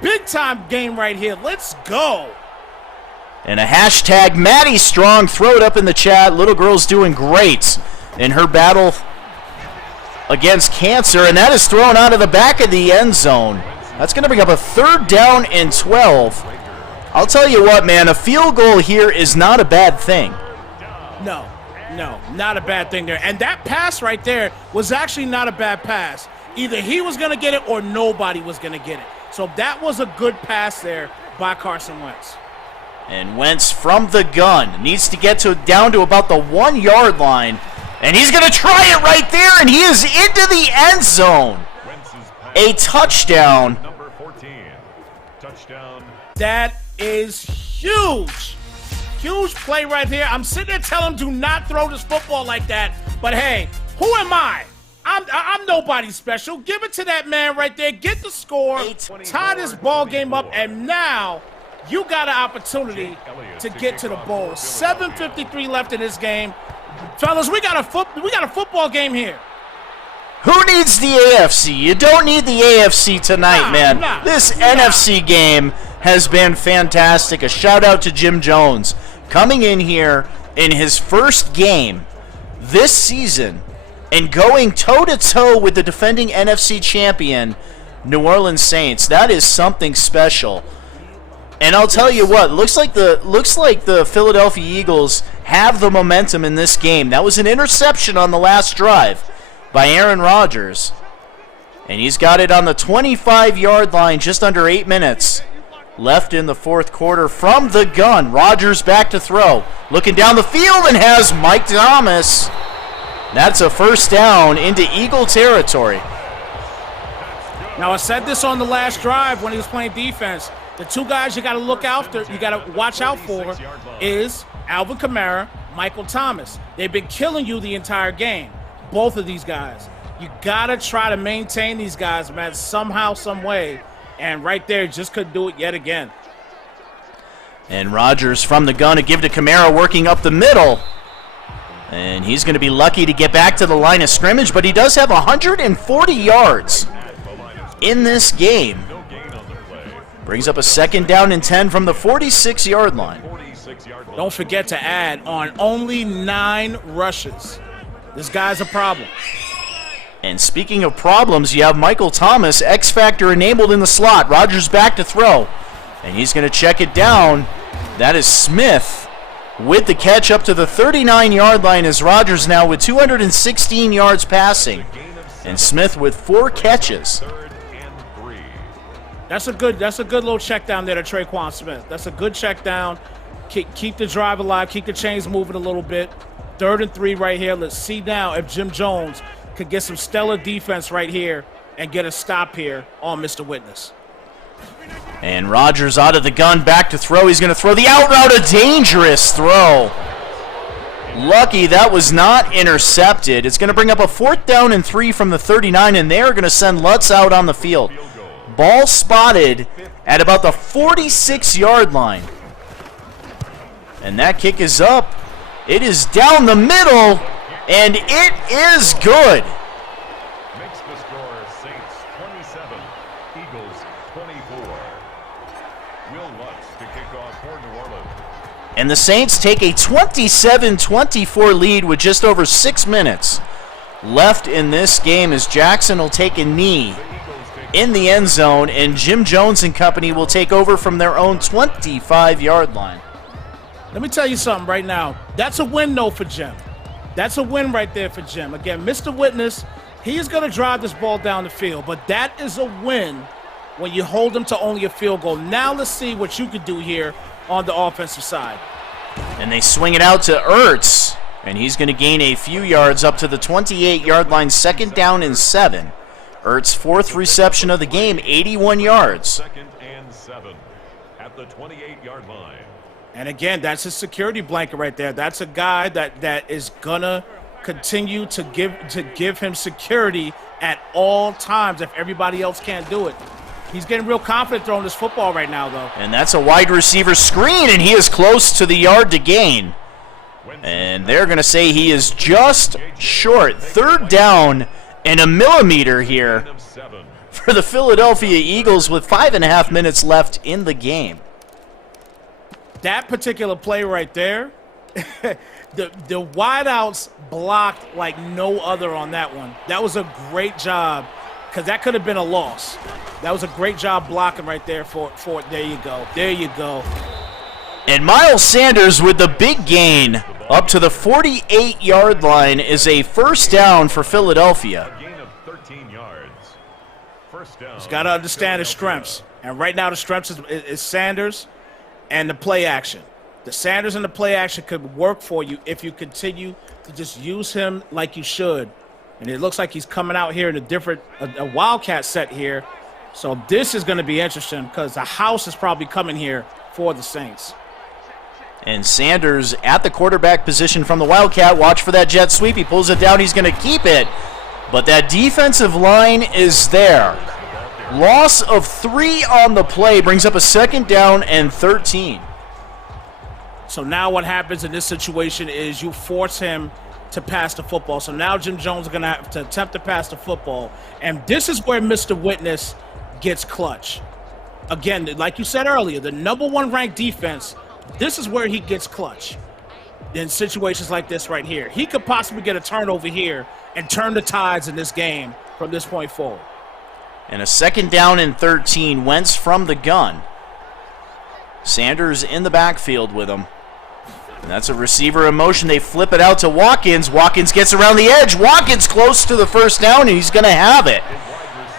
Big time game right here. Let's go. And a hashtag Maddie Strong. Throw it up in the chat. Little girl's doing great in her battle against cancer. And that is thrown out of the back of the end zone. That's going to bring up a 3rd down and 12. I'll tell you what, man. A field goal here is not a bad thing. No, not a bad thing there. And that pass right there was actually not a bad pass. Either he was going to get it or nobody was going to get it. So that was a good pass there by Carson Wentz. And Wentz from the gun needs to get down to about the 1-yard line. And he's going to try it right there, and he is into the end zone. A touchdown. Number 14. Touchdown. That is huge. Huge play right here. I'm sitting there telling him, do not throw this football like that. But hey, who am I? I'm nobody special. Give it to that man right there. Get the score. Tie this ball game up, and now you got an opportunity to get to the bowl. 7:53 left in this game. Fellas, we got a football game here. Who needs the AFC? You don't need the AFC tonight, man. This NFC game has been fantastic. A shout out to Jim Jones coming in here in his first game this season and going toe-to-toe with the defending NFC champion, New Orleans Saints. That is something special. And I'll tell you what, looks like the Philadelphia Eagles have the momentum in this game. That was an interception on the last drive by Aaron Rodgers. And he's got it on the 25-yard line, just under 8 minutes left in the fourth quarter from the gun. Rodgers back to throw. Looking down the field and has Mike Thomas. That's a first down into Eagle territory. Now, I said this on the last drive when he was playing defense. The two guys you got to look after, you got to watch out for is Alvin Kamara, Michael Thomas. They've been killing you the entire game, both of these guys. You got to try to maintain these guys, man, somehow, some way. And right there, just couldn't do it yet again. And Rodgers from the gun to give to Kamara, working up the middle. And he's going to be lucky to get back to the line of scrimmage, but he does have 140 yards in this game. Brings up a second down and 10 from the 46-yard line. Don't forget to add on only 9 rushes. This guy's a problem. And speaking of problems, you have Michael Thomas, X-Factor enabled in the slot. Rodgers back to throw. And he's going to check it down. That is Smith with the catch up to the 39-yard line as Rodgers now with 216 yards passing. And Smith with 4 catches. That's a good little check down there to Traquan Smith. That's a good check down. Keep the drive alive, keep the chains moving a little bit. 3rd and 3 right here. Let's see now if Jim Jones could get some stellar defense right here and get a stop here on Mr. Witness. And Rodgers out of the gun, back to throw. He's going to throw the out route, a dangerous throw. Lucky that was not intercepted. It's going to bring up a 4th down and 3 from the 39, and they're going to send Lutz out on the field. Ball spotted at about the 46-yard line. And that kick is up. It is down the middle, and it is good. Makes the score Saints 27, Eagles 24. Will Lutz to kick off for New Orleans. And the Saints take a 27-24 lead with just over 6 minutes left in this game as Jackson will take a knee in the end zone, and Jim Jones and company will take over from their own 25-yard line. Let me tell you something right now. That's a win, though, for Jim. That's a win right there for Jim. Again, Mr. Witness, he's going to drive this ball down the field, but that is a win when you hold him to only a field goal. Now let's see what you can do here on the offensive side. And they swing it out to Ertz, and he's going to gain a few yards up to the 28-yard line, 2nd down and 7. Ertz' 4th reception of the game, 81 yards. 2nd and 7 at the 28-yard line. And again, that's his security blanket right there. That's a guy that is gonna continue to give him security at all times if everybody else can't do it. He's getting real confident throwing this football right now, though. And that's a wide receiver screen, and he is close to the yard to gain. And they're going to say he is just short. 3rd down and a millimeter here for the Philadelphia Eagles with 5.5 minutes left in the game. That particular play right there, the wideouts blocked like no other on that one. That was a great job because that could have been a loss. That was a great job blocking right there for it. There you go. There you go. And Miles Sanders with the big gain up to the 48-yard line is a first down for Philadelphia. A gain of 13 yards. First down. He's got to understand his strengths. And right now the strengths is Sanders and the play action. The Sanders and the play action could work for you if you continue to just use him like you should. And it looks like he's coming out here in a Wildcat set here. So this is going to be interesting because the house is probably coming here for the Saints. And Sanders at the quarterback position from the Wildcat. Watch for that jet sweep. He pulls it down. He's going to keep it. But that defensive line is there. Loss of 3 on the play brings up a 2nd down and 13. So now what happens in this situation is you force him to pass the football. So now Jim Jones is going to have to attempt to pass the football. And this is where Mr. Witness gets clutch. Again, like you said earlier, the #1 ranked defense, this is where he gets clutch in situations like this right here. He could possibly get a turnover here and turn the tides in this game from this point forward. And a 2nd down and 13. Wentz from the gun. Sanders in the backfield with him. And that's a receiver in motion. They flip it out to Watkins. Watkins gets around the edge. Watkins close to the first down, and he's going to have it.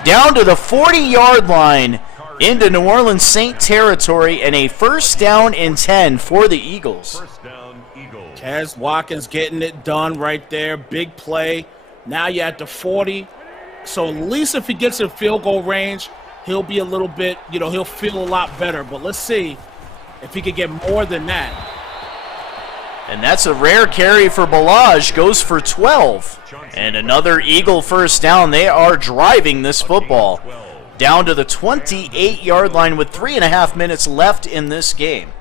Down to the 40-yard line into New Orleans Saint territory, and a first down and 10 for the Eagles. Kaz Watkins getting it done right there. Big play. Now you're at the 40. So at least if he gets in field goal range, he'll be a little bit, he'll feel a lot better. But let's see if he could get more than that. And that's a rare carry for Balaj. Goes for 12. And another Eagle first down. They are driving this football down to the 28-yard line with 3.5 minutes left in this game.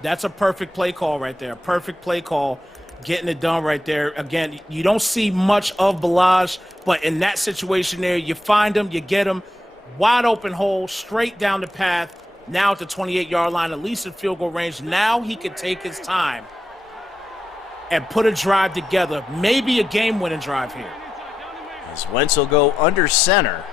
That's a perfect play call right there. Perfect play call, getting it done right there. Again, you don't see much of Balaj, but in that situation there, you find him, you get him, wide open hole, straight down the path, now at the 28-yard line, at least in field goal range. Now he can take his time and put a drive together, maybe a game-winning drive here. As Wentz will go under center.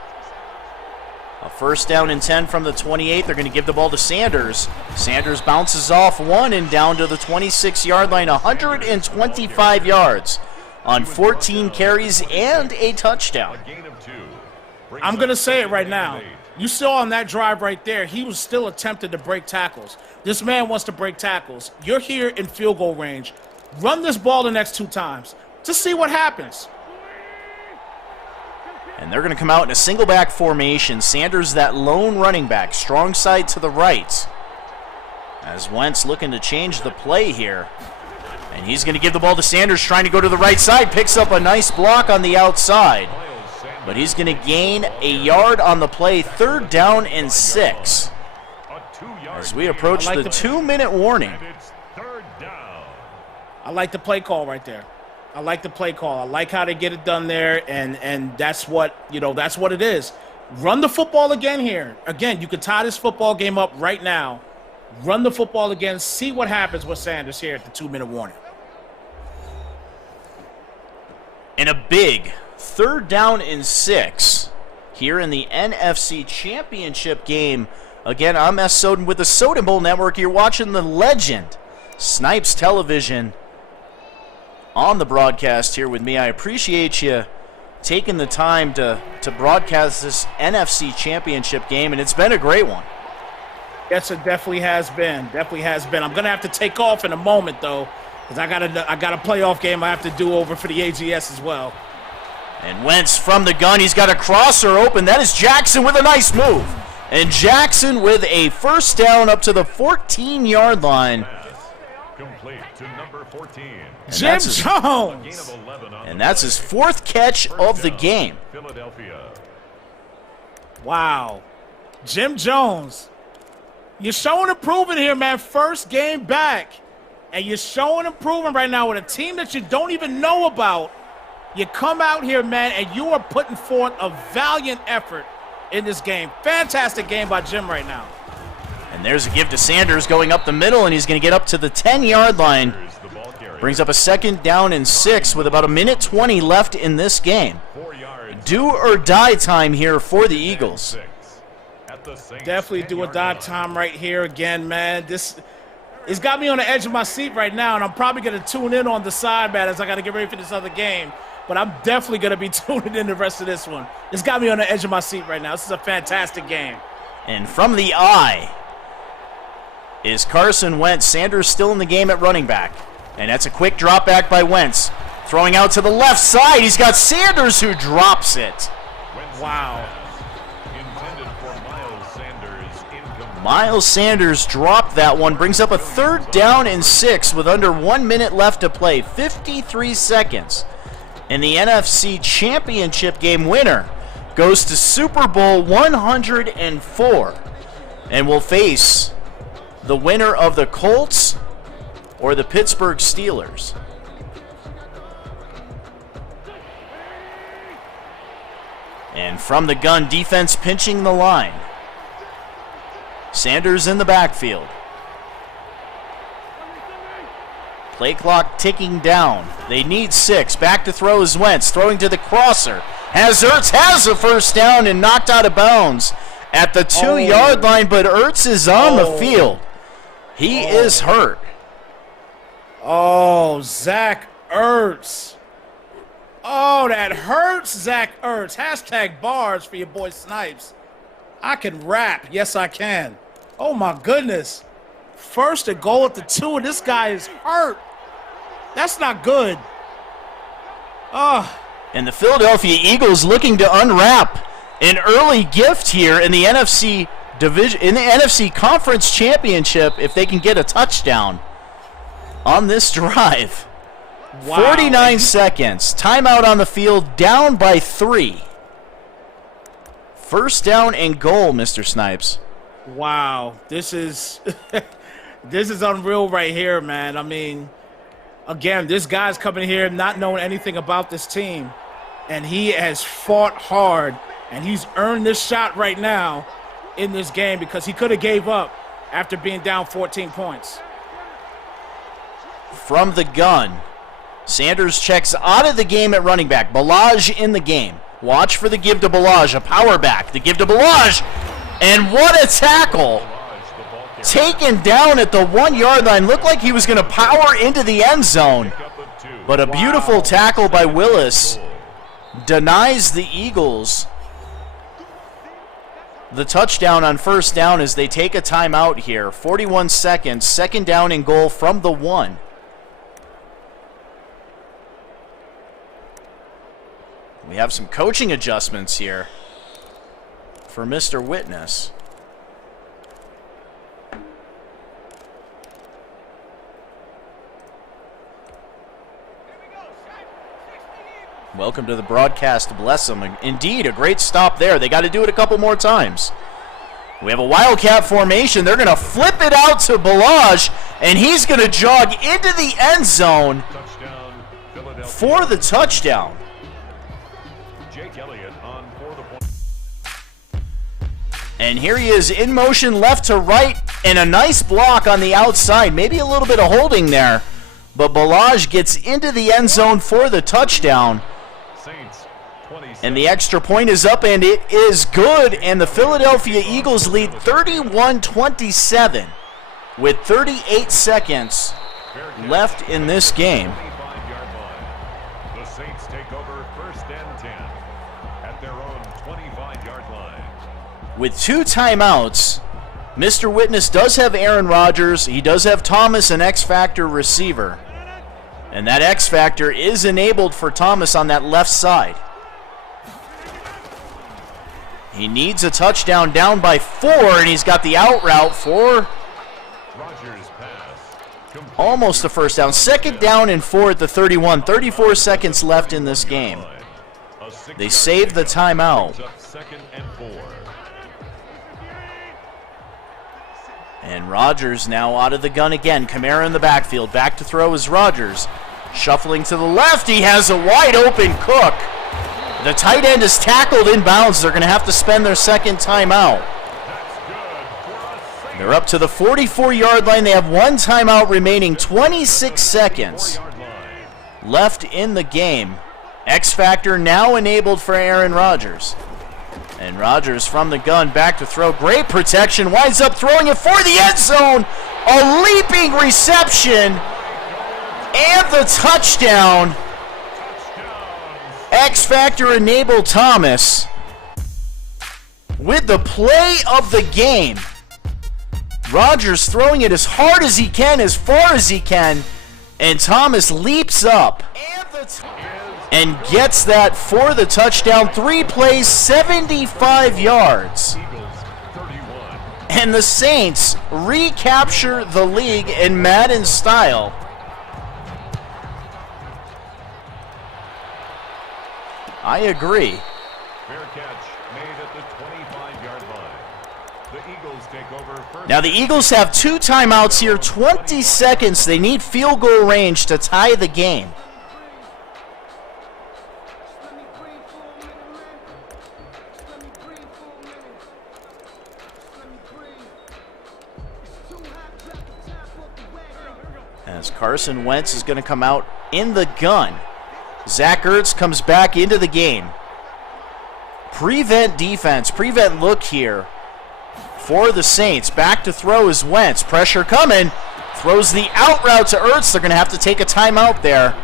A first down and 10 from the 28. They're going to give the ball to Sanders. Sanders bounces off one and down to the 26-yard line, 125 yards on 14 carries and a touchdown. I'm going to say it right now. You saw on that drive right there, he was still attempting to break tackles. This man wants to break tackles. You're here in field goal range. Run this ball the next 2 times. Just see what happens. And they're going to come out in a single back formation. Sanders, that lone running back, strong side to the right. As Wentz looking to change the play here. And he's going to give the ball to Sanders, trying to go to the right side. Picks up a nice block on the outside. But he's going to gain a yard on the play. 3rd down and 6. As we approach the 2-minute warning. I like the play call right there. I like the play call. I like how they get it done there, and that's what, that's what it is. Run the football again here. Again, you can tie this football game up right now. Run the football again. See what happens with Sanders here at the 2-minute warning. And a big 3rd down and 6 here in the NFC Championship game. Again, I'm S. Soden with the Soden Bowl Network. You're watching the legend, Snipes Television, on the broadcast here with me. I appreciate you taking the time to broadcast this NFC Championship game, and it's been a great one. Yes, it definitely has been. Definitely has been. I'm going to have to take off in a moment, though, because I got a playoff game I have to do over for the AGS as well. And Wentz from the gun. He's got a crosser open. That is Jackson with a nice move. And Jackson with a first down up to the 14-yard line. Complete to number 14. Jim Jones. And that's his 4th catch of the game. Philadelphia. Wow. Jim Jones. You're showing improvement here, man. First game back. And you're showing improvement right now with a team that you don't even know about. You come out here, man, and you are putting forth a valiant effort in this game. Fantastic game by Jim right now. And there's a give to Sanders going up the middle, and he's going to get up to the 10-yard line. Brings up a 2nd down and 6 with about 1:20 left in this game. Do or die time here for the Eagles. Definitely do or die time right here again, man. It's got me on the edge of my seat right now, and I'm probably going to tune in on the side, man, as I got to get ready for this other game. But I'm definitely going to be tuning in the rest of this one. It's got me on the edge of my seat right now. This is a fantastic game. And from the eye is Carson Wentz. Sanders still in the game at running back. And that's a quick drop back by Wentz. Throwing out to the left side. He's got Sanders who drops it. Wow. Miles Sanders dropped that one. Brings up a 3rd down and 6 with under 1 minute left to play. 53 seconds. And the NFC Championship game winner goes to Super Bowl 104 and will face the winner of the Colts or the Pittsburgh Steelers. And from the gun, defense pinching the line. Sanders in the backfield. Play clock ticking down. They need 6. Back to throw is Wentz. Throwing to the crosser. Ertz has a first down and knocked out of bounds at the 2-yard line, but Ertz is on the field. He is hurt. Oh, Zach Ertz. Oh, that hurts, Zach Ertz. Hashtag bars for your boy Snipes. I can rap. Yes, I can. Oh, my goodness. First and goal at the 2, and this guy is hurt. That's not good. Oh. And the Philadelphia Eagles looking to unwrap an early gift here in the NFC division, in the NFC Conference Championship, if they can get a touchdown on this drive. Wow. 49 seconds. Timeout on the field, down by 3. First down and goal, Mr. Snipes. Wow. This is this is unreal right here, man. I mean, again, this guy's coming here not knowing anything about this team, and he has fought hard, and he's earned this shot right now in this game because he could have gave up after being down 14 points. From the gun, Sanders checks out of the game at running back. Balaj in the game. Watch for the give to Balaj, a power back. The give to Balaj, and what a tackle. Taken down at the 1-yard line. Looked like he was going to power into the end zone. But a beautiful tackle by Willis denies the Eagles the touchdown on first down as they take a timeout here. 41 seconds, second down and goal from the 1. We have some coaching adjustments here for Mr. Witness. Welcome to the broadcast. Bless them. Indeed, a great stop there. They got to do it a couple more times. We have a Wildcat formation. They're going to flip it out to Balaj, and he's going to jog into the end zone for the touchdown. And here he is in motion left to right, and a nice block on the outside. Maybe a little bit of holding there, but Balaj gets into the end zone for the touchdown. And the extra point is up, and it is good. And the Philadelphia Eagles lead 31-27 with 38 seconds left in this game. The Saints take over first and 10 at their own 25-yard line. With 2 timeouts, Mr. Witness does have Aaron Rodgers. He does have Thomas, an X-Factor receiver. And that X-Factor is enabled for Thomas on that left side. He needs a touchdown, down by 4, and he's got the out route for almost a first down. Second down and 4 at the 31. 34 seconds left in this game. They saved the timeout. And Rodgers now out of the gun again. Kamara in the backfield. Back to throw is Rodgers. Shuffling to the left. He has a wide open Cook. The tight end is tackled in bounds. They're going to have to spend their second timeout. They're up to the 44-yard line. They have 1 timeout remaining. 26 seconds left in the game. X-Factor now enabled for Aaron Rodgers. And Rodgers from the gun, back to throw. Great protection. Winds up throwing it for the end zone. A leaping reception. And the touchdown. X-Factor enabled Thomas with the play of the game. Rodgers throwing it as hard as he can, as far as he can, and Thomas leaps up and gets that for the touchdown. 3 plays, 75 yards. And the Saints recapture the league in Madden style. I agree. Fair catch made at the 25-yard line. The Eagles take over first. Now the Eagles have 2 timeouts here, 20 seconds. They need field goal range to tie the game. As Carson Wentz is going to come out in the gun. Zach Ertz comes back into the game. Prevent defense, prevent look here for the Saints. Back to throw is Wentz. Pressure coming. Throws the out route to Ertz. They're going to have to take a timeout there.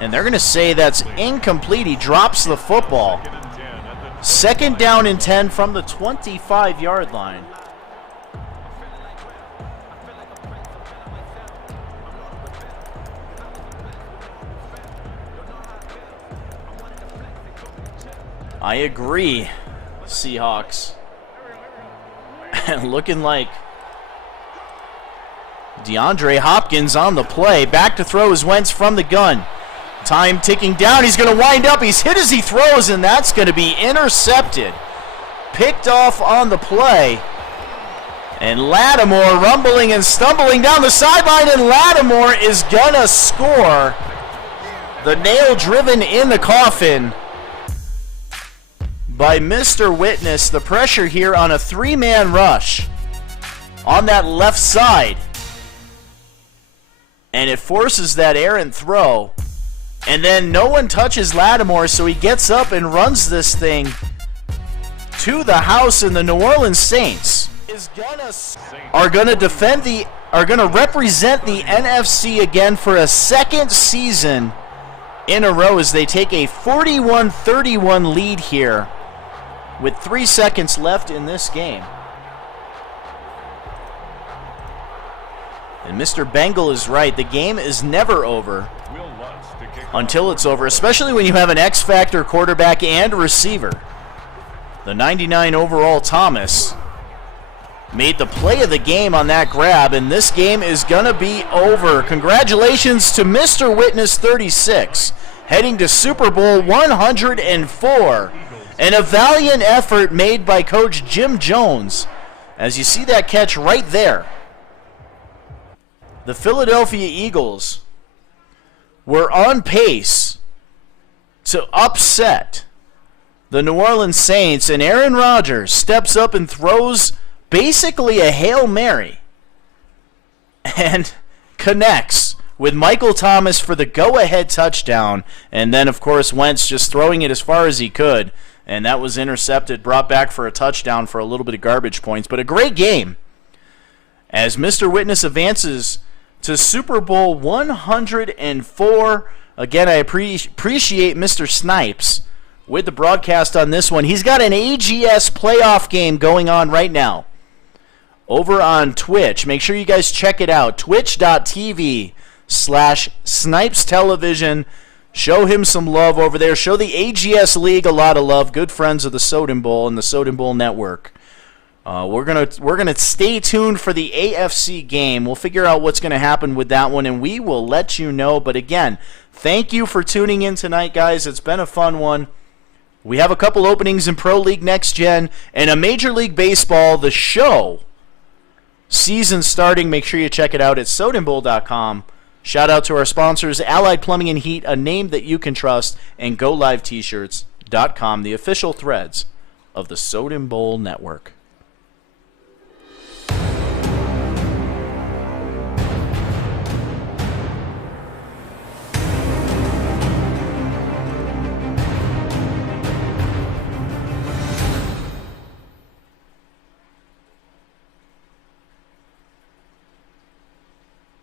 And they're going to say that's incomplete. He drops the football. 2nd down and 10 from the 25-yard line. I agree, Seahawks. And looking like DeAndre Hopkins on the play. Back to throw is Wentz from the gun. Time ticking down. He's going to wind up. He's hit as he throws, and that's going to be intercepted. Picked off on the play. And Lattimore rumbling and stumbling down the sideline, and Lattimore is going to score. The nail driven in the coffin by Mr. Witness. The pressure here on a 3-man rush on that left side. And it forces that errant throw. And then no one touches Lattimore, so he gets up and runs this thing to the house, and the New Orleans Saints are going to represent the NFC again for a 2nd season in a row as they take a 41-31 lead here with 3 seconds left in this game. And Mr. Bengal is right. The game is never over until it's over, especially when you have an X-Factor quarterback and receiver. The 99 overall Thomas made the play of the game on that grab, and this game is going to be over. Congratulations to Mr. Witness 36, heading to Super Bowl 104. And a valiant effort made by Coach Jim Jones, as you see that catch right there. The Philadelphia Eagles were on pace to upset the New Orleans Saints, and Aaron Rodgers steps up and throws basically a Hail Mary and connects with Michael Thomas for the go-ahead touchdown. And then, of course, Wentz just throwing it as far as he could, and that was intercepted, brought back for a touchdown for a little bit of garbage points. But a great game as Mr. Witness advances to Super Bowl 104. Again, I appreciate Mr. Snipes with the broadcast on this one. He's got an AGS playoff game going on right now over on Twitch. Make sure you guys check it out. Twitch.tv/Snipes Television. Show him some love over there. Show the AGS League a lot of love. Good friends of the Soden Bowl and the Soden Bowl Network. We're gonna stay tuned for the AFC game. We'll figure out what's gonna happen with that one, and we will let you know. But again, thank you for tuning in tonight, guys. It's been a fun one. We have a couple openings in Pro League Next Gen and a Major League Baseball, the show season starting. Make sure you check it out at sodenbowl.com. Shout out to our sponsors, Allied Plumbing and Heat, a name that you can trust, and GoLiveT-shirts.com, the official threads of the Soden Bowl Network.